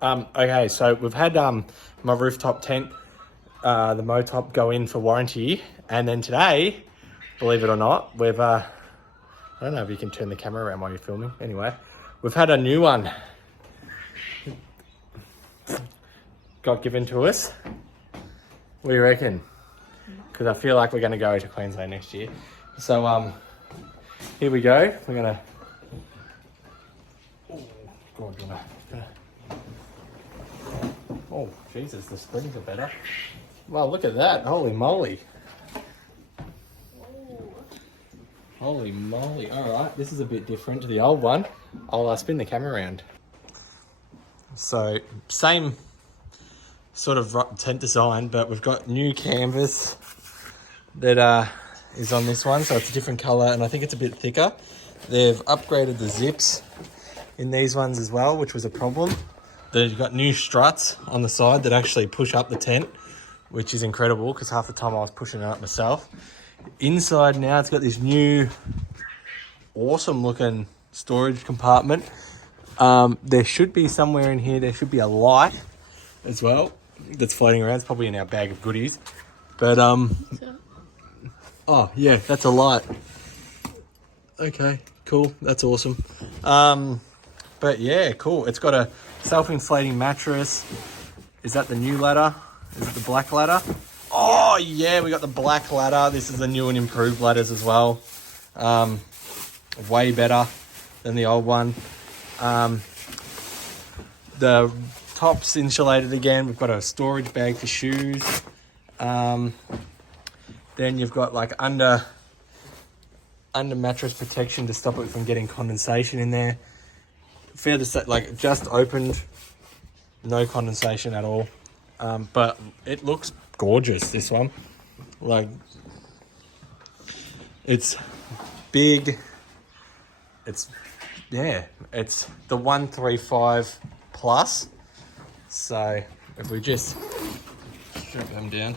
Okay, so we've had my rooftop tent, the Motop, go in for warranty, and then today, believe it or not, we've I don't know if you can turn the camera around while you're filming. Anyway, we've had a new one got given to us. What do you reckon? Because I feel like we're going to go to Queensland next year. So here we go. We're gonna. Oh God, oh Jesus, the springs are better. Well, look at that! Holy moly! Holy moly! All right, this is a bit different to the old one. I'll spin the camera around. So same sort of tent design, but we've got new canvas that is on this one, so it's a different color, and I think it's a bit thicker. They've upgraded the zips in these ones as well, which was a problem. They've got new struts on the side that actually push up the tent, which is incredible because half the time I was pushing it up myself. Inside now, it's got this new awesome looking storage compartment. There should be somewhere in here, there should be a light as well that's floating around. It's probably in our bag of goodies. But, oh yeah, that's a light. Okay, cool. That's awesome. But yeah, cool. It's got a self-inflating mattress. Is that the new ladder? Is it the black ladder? Oh yeah, we got the black ladder. This is the new and improved ladders as well. Way better than the old one. The top's insulated again. We've got a storage bag for shoes. Then you've got like under mattress protection to stop it from getting condensation in there. Fair to say, like, just opened, no condensation at all. But it looks gorgeous, this one. Like, it's big. It's the 135 plus. So if we just strip them down,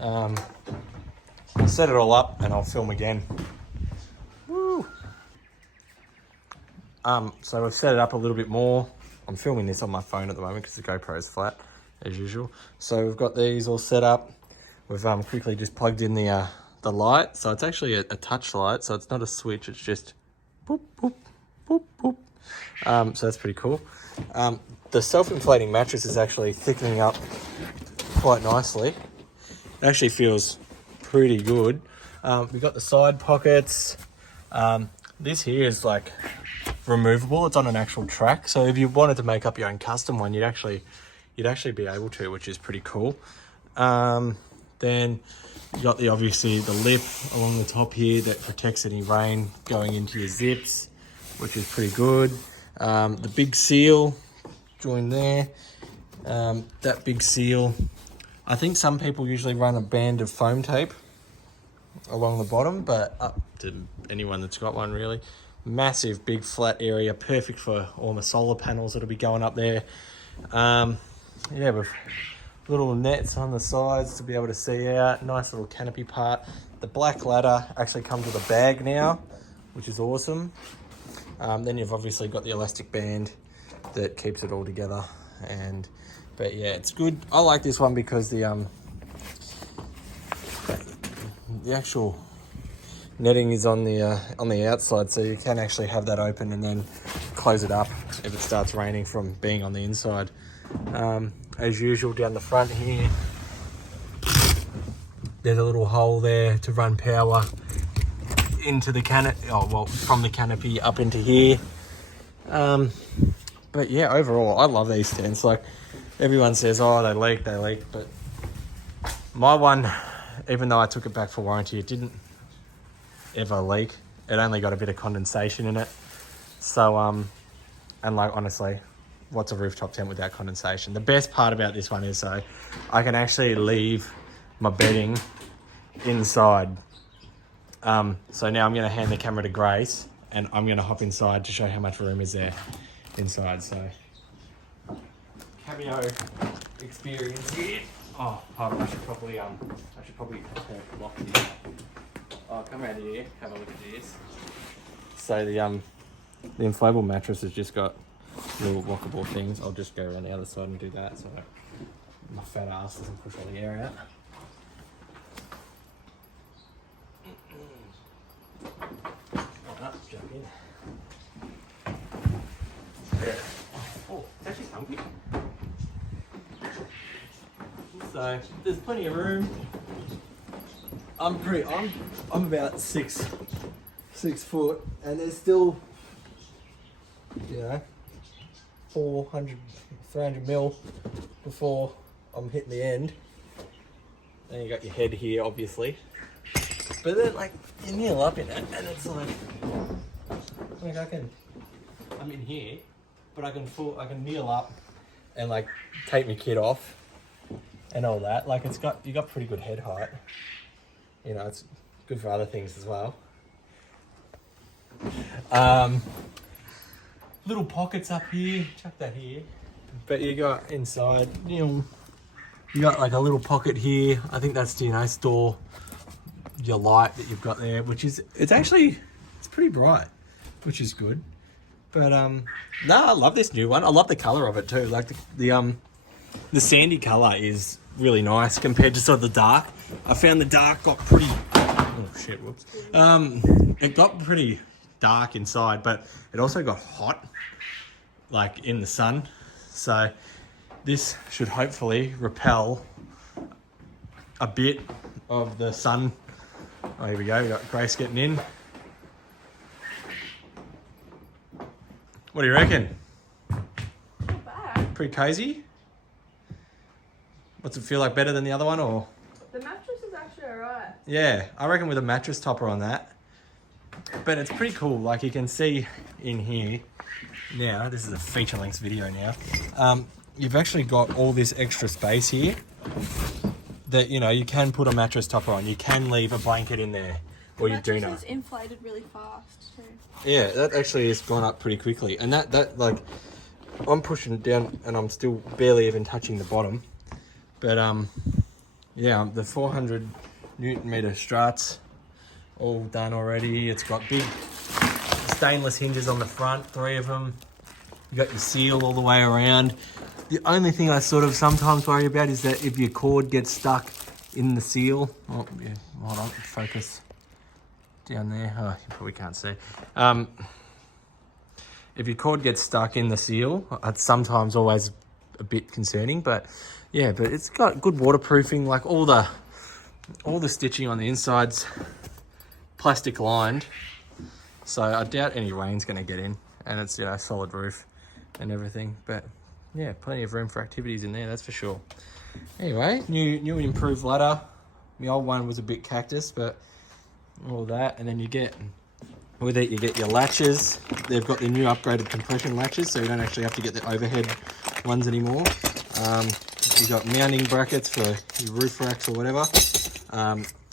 I'll set it all up and I'll film again. Woo! So we've set it up a little bit more. I'm filming this on my phone at the moment because the GoPro is flat, as usual. So we've got these all set up. We've quickly just plugged in the light. So it's actually a touch light, so it's not a switch. It's just boop, boop, boop, boop. So that's pretty cool. The self-inflating mattress is actually thickening up quite nicely. It actually feels pretty good. We've got the side pockets. This here is like removable. It's on an actual track, so if you wanted to make up your own custom one, you'd actually be able to, which is pretty cool. Then you got obviously the lip along the top here that protects any rain going into your zips, which is pretty good. The big seal joined there. That big seal, I think some people usually run a band of foam tape along the bottom, but up to anyone that's got one really. Massive big flat area, perfect for all the solar panels that'll be going up there. Yeah, with little nets on the sides to be able to see out. Nice little canopy part. The black ladder actually comes with a bag now, which is awesome. Then you've obviously got the elastic band that keeps it all together. But yeah, it's good. I like this one because the actual netting is on the outside, so you can actually have that open and then close it up if it starts raining from being on the inside. As usual, down the front here, there's a little hole there to run power into the from the canopy up into here. But yeah, overall, I love these tents. Like, everyone says, oh, they leak, but my one, even though I took it back for warranty, it didn't ever leak. It only got a bit of condensation in it. So, and like, honestly, what's a rooftop tent without condensation? The best part about this one is, though, I can actually leave my bedding inside. So now I'm going to hand the camera to Grace, and I'm going to hop inside to show how much room is there inside. So, cameo experience here. Oh, hold on, I should probably lock this. Oh, come around here, have a look at this. So the inflatable mattress has just got little walkable things. I'll just go around the other side and do that so my fat ass doesn't push all the air out. Jump in. Oh, it's actually comfy. So there's plenty of room. I'm about 6 foot, and there's still, 400, 300 mil before I'm hitting the end. Then you got your head here, obviously. But then, like, you kneel up in it, and it's like I'm in here, but I can kneel up and like take my kit off and all that. Like, you got pretty good head height. It's good for other things as well. Little pockets up here, chuck that here. But you got inside, you got like a little pocket here. I think that's to, store your light that you've got there, which is, it's pretty bright, which is good. But I love this new one. I love the color of it too. Like the sandy color is really nice compared to sort of the dark. I found the dark got pretty, oh shit, whoops. It got pretty dark inside, but it also got hot, like in the sun. So this should hopefully repel a bit of the sun. Oh, here we go. We got Grace getting in. What do you reckon? Not bad. Pretty cozy? What's it feel like, better than the other one, or? The mattress is actually alright. Yeah, I reckon with a mattress topper on that. But it's pretty cool. Like, you can see in here now, this is a feature length video now. You've actually got all this extra space here that, you can put a mattress topper on. You can leave a blanket in there. Or you do not. The mattress is inflated really fast too. Yeah, that actually has gone up pretty quickly. And that like, I'm pushing it down and I'm still barely even touching the bottom. But yeah, the 400 Newton meter struts all done already. It's got big stainless hinges on the front, 3 of them. You got your seal all the way around. The only thing I sort of sometimes worry about is that if your cord gets stuck in the seal, oh yeah, hold on, focus down there. Oh, you probably can't see. If your cord gets stuck in the seal, it's sometimes always a bit concerning, but yeah, but it's got good waterproofing. Like all the stitching on the inside's plastic lined, so I doubt any rain's going to get in, and it's solid roof and everything. But yeah, plenty of room for activities in there, that's for sure. Anyway, new and improved ladder. My old one was a bit cactus, but all that, and then you get with it, you get your latches. They've got the new upgraded compression latches, so you don't actually have to get the overhead ones anymore. You got mounting brackets for your roof racks or whatever.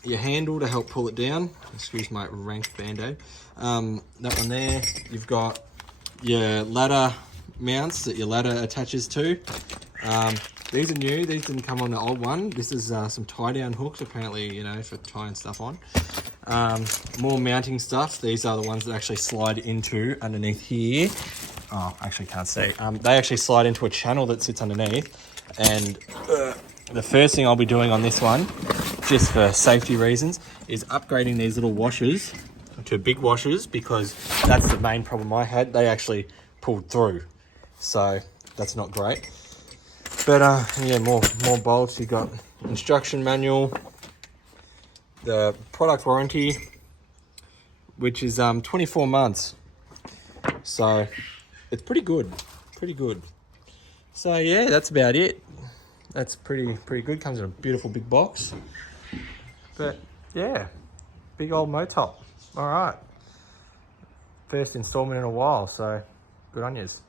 Your handle to help pull it down. Excuse my rank band-aid. That one there. You've got your ladder mounts that your ladder attaches to. These are new. These didn't come on the old one. This is some tie-down hooks, apparently, for tying stuff on. More mounting stuff. These are the ones that actually slide into underneath here. Oh, I actually can't see. They actually slide into a channel that sits underneath. And the first thing I'll be doing on this one, just for safety reasons, is upgrading these little washers to big washers, because that's the main problem I had. They actually pulled through. So that's not great. But yeah, more bolts. You got instruction manual, the product warranty, which is 24 months. So it's pretty good. So yeah, that's about it. That's pretty good. Comes in a beautiful big box. But yeah, big old Motop. All right. First installment in a while, so good on yous.